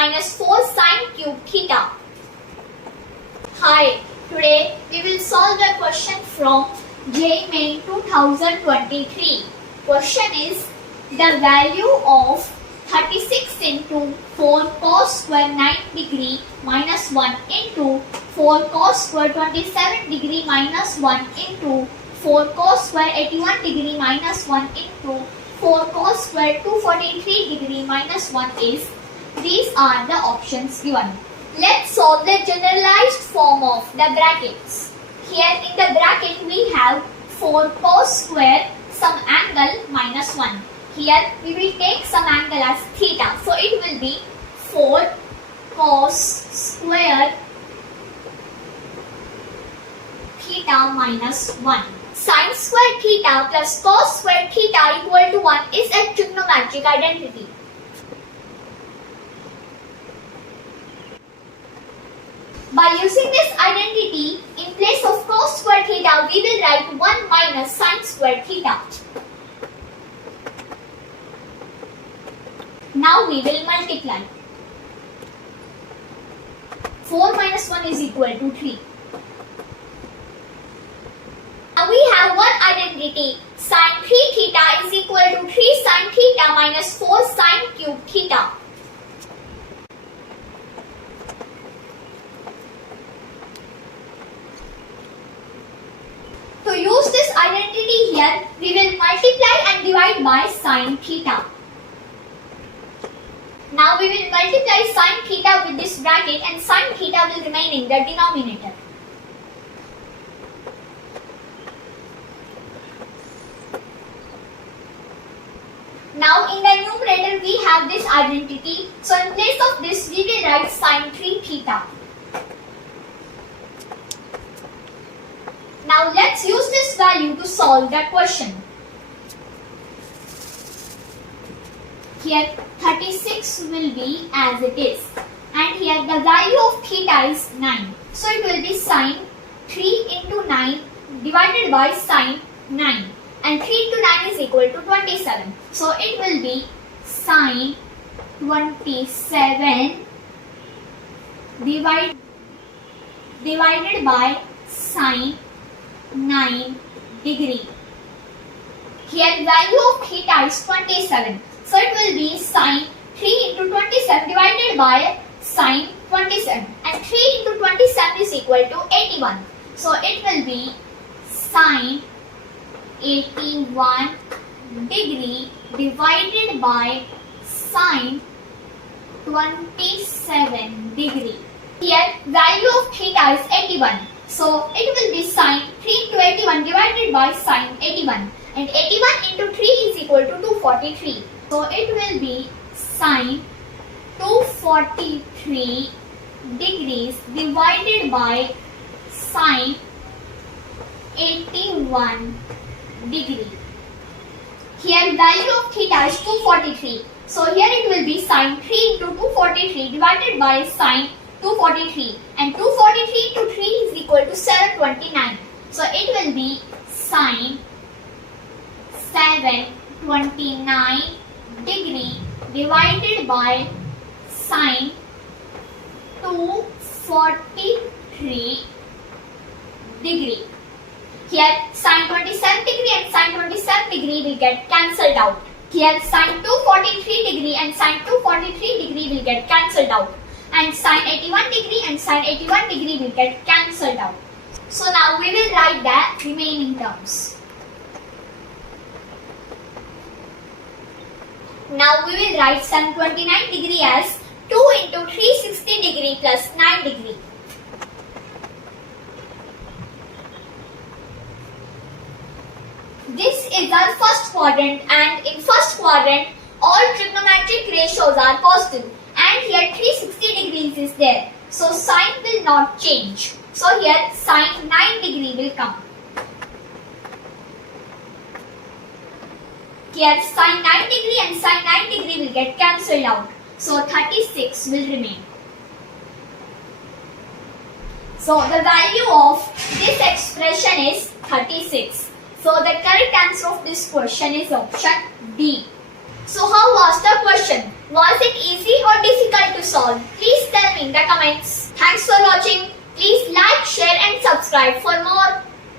minus 4 sine cube theta. Hi, today we will solve the question from JEE Mains 2023. Question is the value of 36 into 4 cos square 9 degree minus 1 into 4 cos square 27 degree minus 1 into 4 cos square 81 degree minus 1 into 4 cos square 243 degree minus 1 is. These are the options given. Let's solve the generalized form of the brackets. Here in the bracket we have 4 cos square some angle minus 1. Here we will take some angle as theta. So it will be 4 cos square theta minus 1. Sin square theta plus cos square theta equal to 1 is a trigonometric identity. By using this identity, in place of cos square theta, we will write 1 minus sin square theta. Now we will multiply. 4 minus 1 is equal to 3. Now we have one identity. Sin 3 theta is equal to 3 sin theta minus 4 sin cube theta. To use this identity here, we will multiply and divide by sin theta. Now we will multiply sin theta with this bracket and sin theta will remain in the denominator. Now in the numerator we have this identity. So in place of this we will write sin 3 theta. Now let's use this value to solve the question. Here 36 will be as it is. And here the value of theta is 9. So it will be sin 3 into 9 divided by sin 9. And 3 into 9 is equal to 27. So it will be sin 27 divided by sin 9 degree. Here value of theta is 27. So it will be sin 3 into 27 divided by sin 27. And 3 into 27 is equal to 81. So it will be sin 81 degree divided by sin 27 degree. Here value of theta is 81. So it will be sin 3 into 81 divided by sin 81. And 81 into 3 is equal to 243. So it will be sin 243 degrees divided by sin 81 degree. Here value of theta is 243. So here it will be sin 3 into 243 divided by sin 243. And 243 to 3 is equal to 729. So it will be sin 729 degree divided by sin 243 degree. Here sin 27 degree and sin 27 degree will get cancelled out. Here sin 243 degree and sin 243 degree will get cancelled out. And sin 81 degree and sin 81 degree will get cancelled out. So now we will write the remaining terms. Now we will write sin 29 degree as 2 into 360 degree plus 9 degree. This is our first quadrant, and in first quadrant all trigonometric ratios are positive. And here 360 degrees is there. So sign will not change. So here sin 9 degree will come. Here sin 9 degree and sin 9 degree will get cancelled out. So 36 will remain. So the value of this expression is 36. So the correct answer of this question is option D. So how was the question? Was it easy or difficult to solve? Please tell me in the comments. Thanks for watching. Please like, share and subscribe for more.